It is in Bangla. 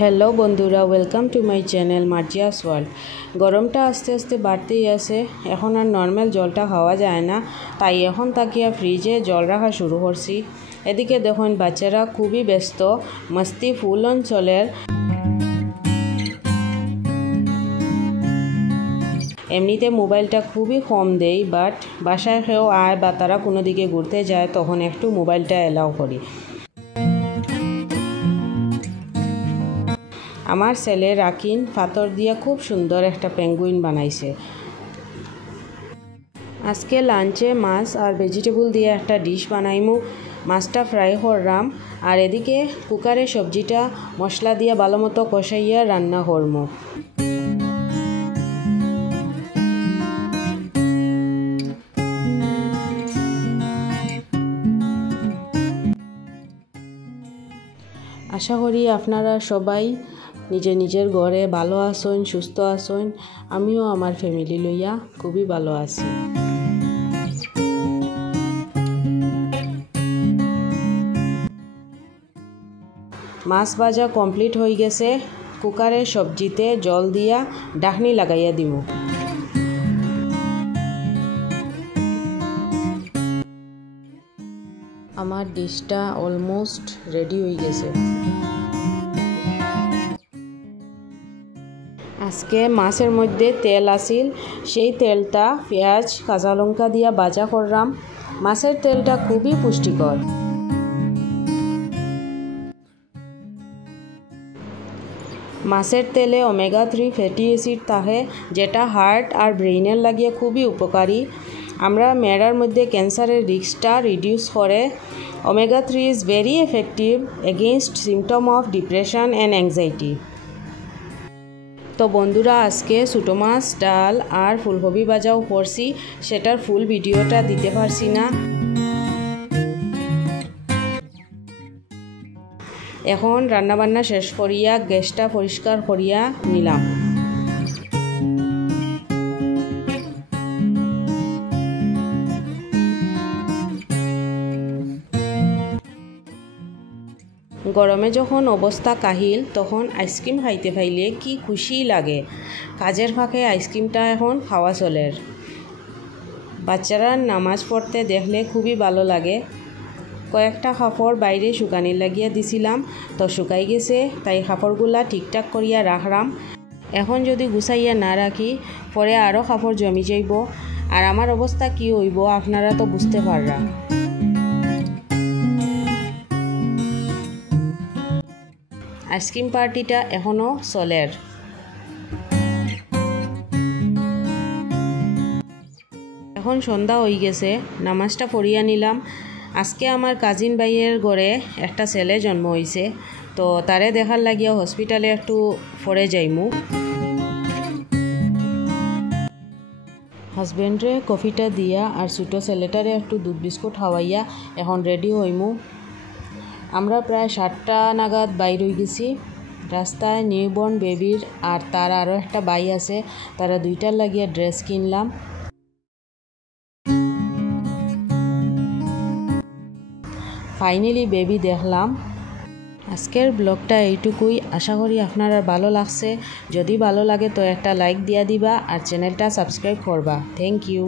হ্যালো বন্ধুরা, welcome to my channel Marzia's world. গরমটা আস্তে আস্তে বাড়তেই আছে, এখন আর নর্মাল জলটা খাওয়া যায় না, তাই এখন তাকিয়া ফ্রিজে জল রাখা শুরু করছি। এদিকে দেখুন বাচ্চারা খুবই ব্যস্ত, মস্তি ফুল অঞ্চলের। এমনিতে মোবাইলটা খুবই কম দেই, বাট বাসায় কেউ আয় বা তারা কোনো দিকে ঘুরতে যায় তখন একটু মোবাইলটা অ্যালাউ করি। আমার ছেলে রাকিন পাথর দিয়া খুব সুন্দর একটা পেঙ্গুইন বানাইছে। আজকে লাঞ্চে মাছ আর ভেজিটেবল দিয়ে একটা ডিশ বানাইমু। মাছটা ফ্রাই করলাম আর এদিকে কুকারে সবজিটা মশলা দিয়ে ভালো মতো কষাইয়া রান্না করবো। আশা করি আপনারা সবাই নিজের ঘরে ভালো আছেন, সুস্থ আছেন। আমিও আমার ফ্যামিলি লইয়া খুবই ভালো আছি। মাছ ভাজা কমপ্লিট হয়ে গেছে। কুকারে সবজিতে জল দিয়া ঢাকনি লাগাইয়া দিব। আমার ডিশটা অলমোস্ট রেডি হয়ে গেছে। আজকে মাছের মধ্যে তেল আসিল, সেই তেলটা পেঁয়াজ কাঁচা লঙ্কা দিয়া ভাজা করলাম। মাছের তেলটা খুবই পুষ্টিকর। মাছের তেলে ওমেগা 3 ফ্যাটি অ্যাসিড থাকে, যেটা হার্ট আর ব্রেইনের লাগিয়ে খুবই উপকারী। আমরা মেয়েরার মধ্যে ক্যান্সারের রিস্কটা রিডিউস করে। Omega 3 is very effective against symptom of depression and anxiety. তো বন্ধুরা, আজকে ছোটো মাছ, ডাল আর ফুলকপি ভাজাও করছি, সেটার ফুল ভিডিওটা দিতে পারছি না। এখন রান্নাবান্না শেষ করিয়া গ্যাসটা পরিষ্কার করিয়া নিলাম। গরমে যখন অবস্থা কাহিল তখন আইসক্রিম খাইতে পাইলে কি খুশি লাগে। কাজের ফাঁকে আইসক্রিমটা এখন খাওয়া চলের। বাচ্চারা নামাজ পড়তে দেখলে খুবই ভালো লাগে। কয়েকটা কাপড় বাইরে শুকানি লাগিয়ে দিছিলাম, তো শুকাই গেছে, তাই কাপড়গুলা ঠিকঠাক করিয়া রাখলাম। এখন যদি গুছাইয়া না রাখি পরে আরও কাপড় জমি যাইব, আর আমার অবস্থা কি হইব আপনারা তো বুঝতে পাররা। আইসক্রিম পার্টিটা এখনও চলের। এখন সন্ধ্যা হয়ে গেছে, নামাজটা পড়িয়া নিলাম। আজকে আমার কাজিন ভাইয়ের ঘরে একটা ছেলে জন্ম হয়েছে, তো তারে দেখার লাগিয়া হসপিটালে একটু পরে যাইমু। হাজব্যান্ডরে কফিটা দিয়া আর ছোটো ছেলেটারে একটু দুধ বিস্কুট খাওয়াইয়া এখন রেডি হইমু। আমরা প্রায় 7টা নাগাদ বাইর হয়ে গেছি। রাস্তায় নিউবর্ন বেবির আর তার আরও একটা ভাই আছে, তারা দুইটার লাগিয়া ড্রেস কিনলাম। ফাইনালি বেবি দেখলাম। আজকের ব্লগটা এইটুকুই। আশা করি আপনারা ভালো লাগছে। যদি ভালো লাগে তো একটা লাইক দিয়া দিবা আর চ্যানেলটা সাবস্ক্রাইব করবা। Thank you.